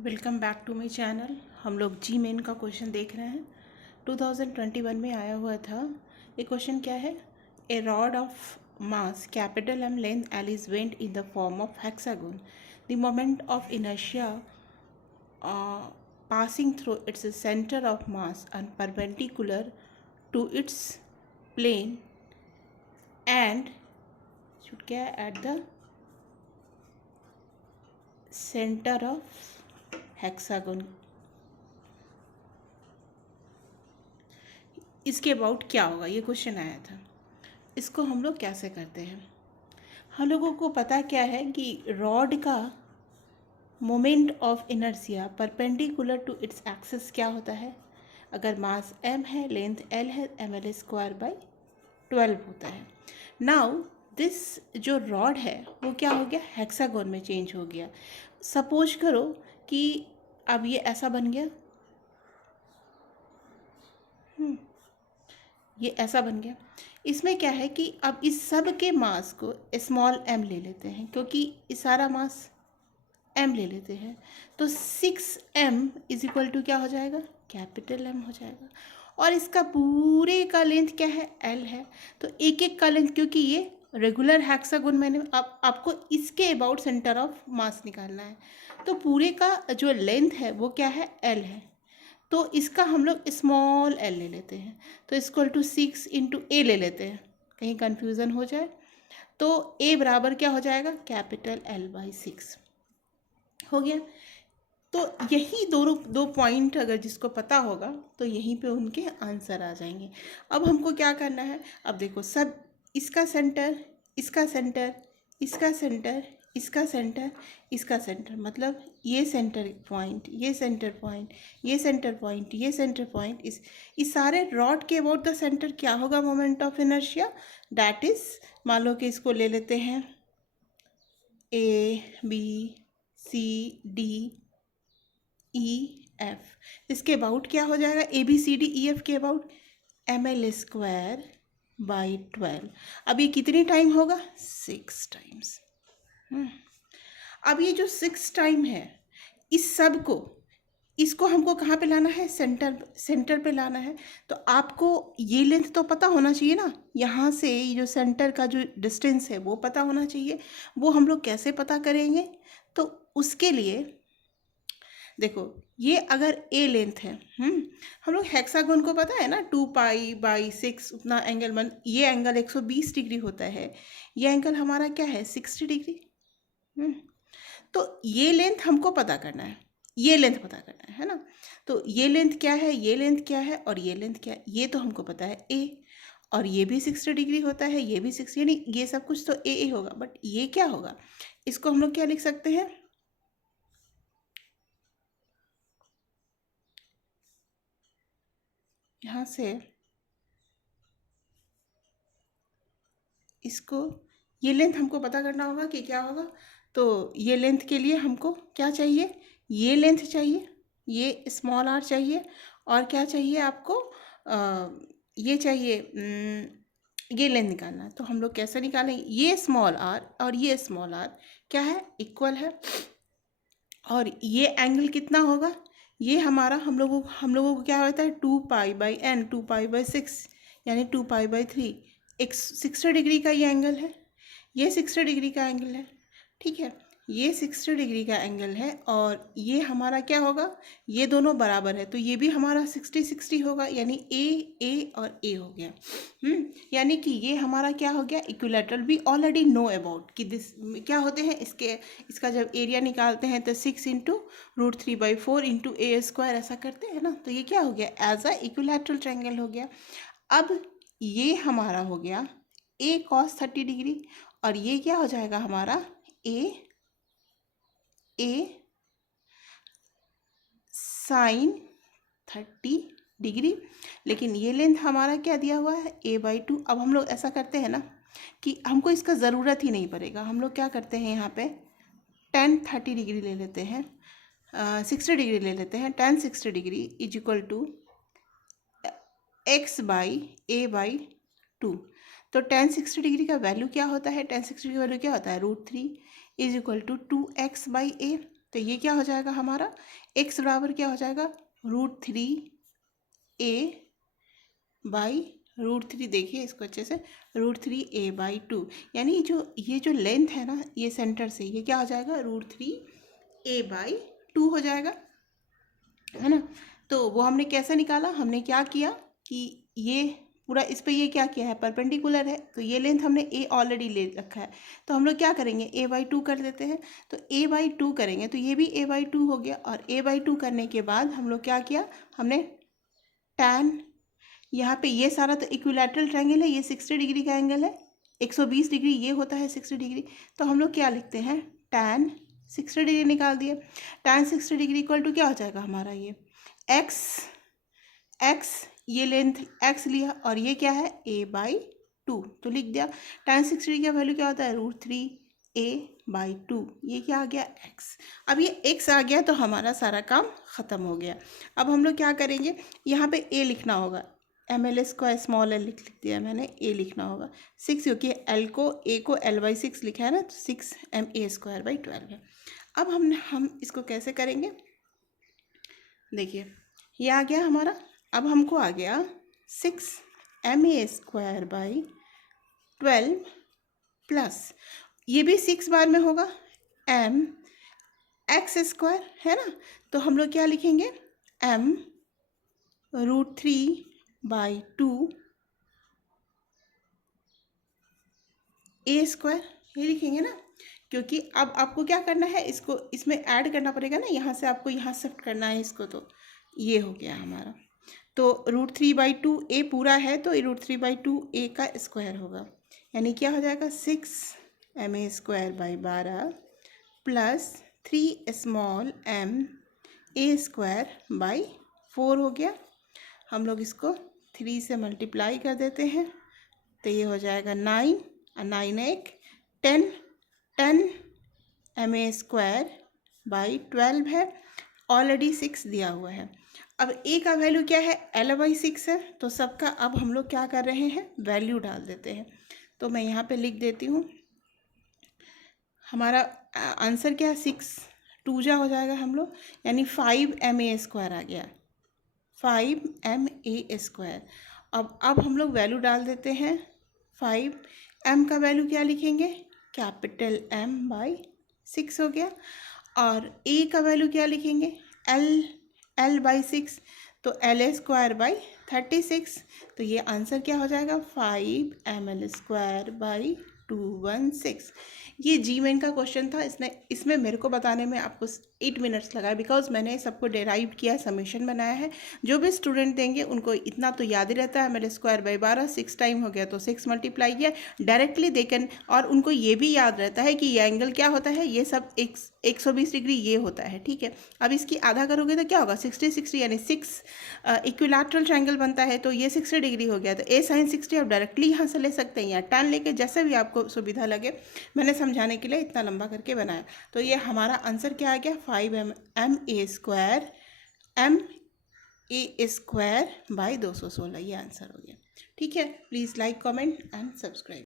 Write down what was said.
Welcome back to my channel. हम लोग जी main का क्वेश्चन देख रहे हैं। 2021 में आया हुआ था। ये क्वेश्चन क्या है? A rod of mass capital M length L is bent in the form of hexagon. The moment of inertia passing through its center of mass and perpendicular to its plane and should get at the center of hexagon। इसके about क्या होगा, ये question आया था। इसको हम लोग कैसे करते हैं? हम लोगों को पता क्या है कि रॉड का moment of inertia perpendicular to its axis क्या होता है? अगर मास m है, लेंथ l है, ml स्क्वायर बाई 12 होता है। नाउ दिस जो रॉड है वो क्या हो गया? हेक्सागोन में चेंज हो गया। सपोज करो कि अब ये ऐसा बन गया, ये ऐसा बन गया। इसमें क्या है कि अब इस सब के मास को स्मॉल m ले लेते हैं, क्योंकि इस सारा मास m ले लेते हैं। तो 6m इज इक्वल टू क्या हो जाएगा? कैपिटल M हो जाएगा। और इसका पूरे का लेंथ क्या है? l है। तो एक एक का लेंथ, क्योंकि ये रेगुलर हेक्सागोन, मैंने आपको इसके अबाउट सेंटर ऑफ मास निकालना है, तो पूरे का जो लेंथ है वो क्या है? l है। तो इसका हम लोग स्मॉल l ले लेते हैं, तो इक्वल टू 6 इंटू ए ले लेते हैं, कहीं कन्फ्यूज़न हो जाए। तो a बराबर क्या हो जाएगा? कैपिटल L बाई 6 हो गया। तो यही दो पॉइंट अगर जिसको पता होगा तो यहीं पे उनके आंसर आ जाएंगे। अब हमको क्या करना है? अब देखो, सब इसका सेंटर, इसका सेंटर, इसका सेंटर, इसका सेंटर, इसका सेंटर, मतलब ये सेंटर पॉइंट, ये सेंटर पॉइंट, ये सेंटर पॉइंट, ये सेंटर पॉइंट, इस सारे रॉड के अबाउट द सेंटर क्या होगा? Moment of inertia. That is, मान लो कि इसको ले लेते हैं A B C D E F। इसके अबाउट क्या हो जाएगा? ABCDEF के अबाउट ML स्क्वायर बाई 12। अब ये कितनी टाइम होगा? 6 टाइम्स। अब ये जो 6 टाइम है, इस सब को, इसको हमको कहाँ पे लाना है? सेंटर पे लाना है। तो आपको ये लेंथ तो पता होना चाहिए ना, यहाँ से ये जो सेंटर का जो डिस्टेंस है वो पता होना चाहिए। वो हम लोग कैसे पता करेंगे? तो उसके लिए देखो, ये अगर ए लेंथ है, हम लोग हेक्सागोन को पता है ना, 2π/6 उतना एंगल बन, ये एंगल 120 डिग्री होता है, ये एंगल हमारा क्या है? 60 डिग्री। तो ये लेंथ हमको पता करना है, ये लेंथ पता करना है ना। तो ये लेंथ क्या है, ये लेंथ क्या है, और ये लेंथ क्या है? ये तो हमको पता है ए, और ये भी 60 डिग्री होता है, ये भी 60, यानी ये सब कुछ तो ए होगा। बट ये क्या होगा? इसको हम लोग क्या लिख सकते हैं? यहाँ से इसको, ये लेंथ हमको पता करना होगा कि क्या होगा। तो ये लेंथ के लिए हमको क्या चाहिए? ये लेंथ चाहिए, ये स्मॉल r चाहिए, और क्या चाहिए आपको? ये चाहिए, ये लेंथ निकालना है। तो हम लोग कैसे निकालेंगे? ये स्मॉल r और ये स्मॉल r क्या है? इक्वल है। और ये एंगल कितना होगा? ये हमारा, हम लोगों को क्या होता है? 2π/n, 2π/6, यानी 2π/3। एक 60 डिग्री का ये एंगल है, ये 60 डिग्री का एंगल है, ठीक है। ये 60 डिग्री का एंगल है, और ये हमारा क्या होगा? ये दोनों बराबर है, तो ये भी हमारा 60-60 होगा, यानी ए और ए हो गया। यानी कि ये हमारा क्या हो गया? Equilateral. We already know about कि दिस क्या होते हैं इसका जब एरिया निकालते हैं तो 6 इंटू √3/4 इंटू A² ऐसा करते हैं ना। तो ये क्या हो गया? एज अ इक्विलैटरल ट्रायंगल हो गया। अब ये हमारा हो गया A cos 30 डिग्री, और ये क्या हो जाएगा हमारा? A sin 30 degree. लेकिन ये लेंथ हमारा क्या दिया हुआ है? A/2। अब हम लोग ऐसा करते हैं ना कि हमको इसका ज़रूरत ही नहीं पड़ेगा। हम लोग क्या करते हैं, यहाँ पे tan 30 डिग्री ले लेते हैं, 60 डिग्री ले लेते हैं। tan 60 degree is equal to x/a/2। तो tan 60 डिग्री का वैल्यू क्या होता है? tan 60 डिग्री का वैल्यू क्या होता है? √3 इज इक्वल टू 2x/a। तो ये क्या हो जाएगा हमारा, x बराबर क्या हो जाएगा, √3a/√3, देखिए इसको अच्छे से, √3a/2, यानी ये जो लेंथ है ना, ये सेंटर से ये क्या हो जाएगा, √3a/2 हो जाएगा, है ना। तो वो हमने कैसे निकाला, हमने क्या किया कि ये पूरा इस पे ये क्या किया है, परपेंडिकुलर है, तो ये लेंथ हमने a ऑलरेडी ले रखा है, तो हम लोग क्या करेंगे, a/2 कर देते हैं। तो a/2 करेंगे तो ये भी a/2 हो गया, और a/2 करने के बाद हम लोग क्या किया, हमने tan, यहाँ पे ये सारा तो इक्विलैटरल ट्रायंगल है, ये 60 डिग्री का एंगल है, 120 डिग्री ये होता है 60 डिग्री, तो हम लोग क्या लिखते हैं, tan 60 डिग्री निकाल दिए। tan 60 डिग्री इक्वल टू क्या हो जाएगा हमारा, ये x ये लेंथ x लिया, और ये क्या है, a/2, तो लिख दिया। tan 60 डिग्री का वैल्यू क्या होता है, √3a/2, ये क्या आ गया, x। अब ये x आ गया तो हमारा सारा काम ख़त्म हो गया। अब हम लोग क्या करेंगे, यहाँ पे a लिखना होगा, ml² स्मॉल l लिख दिया मैंने, a लिखना होगा 6, क्योंकि a को l/6 लिखा है ना, तो 6ma²/12 है। अब हम इसको कैसे करेंगे, देखिए ये आ गया हमारा। अब हमको आ गया 6ma²/12 प्लस, ये भी 6 बार में होगा, mx² है ना, तो हम लोग क्या लिखेंगे, m √3/2 a², ये लिखेंगे ना, क्योंकि अब आपको क्या करना है, इसको इसमें ऐड करना पड़ेगा ना, यहाँ से आपको यहाँ शिफ्ट करना है इसको, तो ये हो गया हमारा। तो √3/2 a पूरा है, तो √3/2 a का स्क्वायर होगा, यानी क्या हो जाएगा, 6ma²/12 plus 3 small m a²/4 हो गया। हम लोग इसको 3 से मल्टीप्लाई कर देते हैं, तो ये हो जाएगा 9, और 9 1 10, 10 ma²/12 है, ऑलरेडी 6 दिया हुआ है। अब a का वैल्यू क्या है, l/6 है, तो सबका अब हम लोग क्या कर रहे हैं, वैल्यू डाल देते हैं। तो मैं यहाँ पे लिख देती हूँ, हमारा आंसर क्या है, 6 2 जा हो जाएगा हम लोग, यानी 5ma² आ गया, 5ma²। अब हम लोग वैल्यू डाल देते हैं, 5 m का वैल्यू क्या लिखेंगे, कैपिटल M/6 हो गया, और a का वैल्यू क्या लिखेंगे, l/6, तो l²/36, तो ये आंसर क्या हो जाएगा, 5ml²/216। ये जी मेन का क्वेश्चन था, इसमें मेरे को बताने में आपको 8 मिनट्स लगा, बिकॉज मैंने सबको डेराइव किया, समीशन बनाया है। जो भी स्टूडेंट देंगे उनको इतना तो याद ही रहता है, ml²/12 6 टाइम हो गया, तो 6 मल्टीप्लाई किया डायरेक्टली देकर, और उनको ये भी याद रहता है कि ये एंगल क्या होता है, ये सब 120 डिग्री ये होता है, ठीक है। अब इसकी आधा करोगे तो क्या होगा, 60 यानी 6 इक्विलैटरल ट्रायंगल बनता है, तो ये 60 डिग्री हो गया, तो a sin 60 आप डायरेक्टली यहाँ से ले सकते हैं, या tan लेके, जैसे भी आपको सुविधा लगे। मैंने समझाने के लिए इतना लंबा करके बनाया, तो ये हमारा आंसर क्या आ गया, 5ma²/216, ये आंसर हो गया, ठीक है। Please like, comment and subscribe.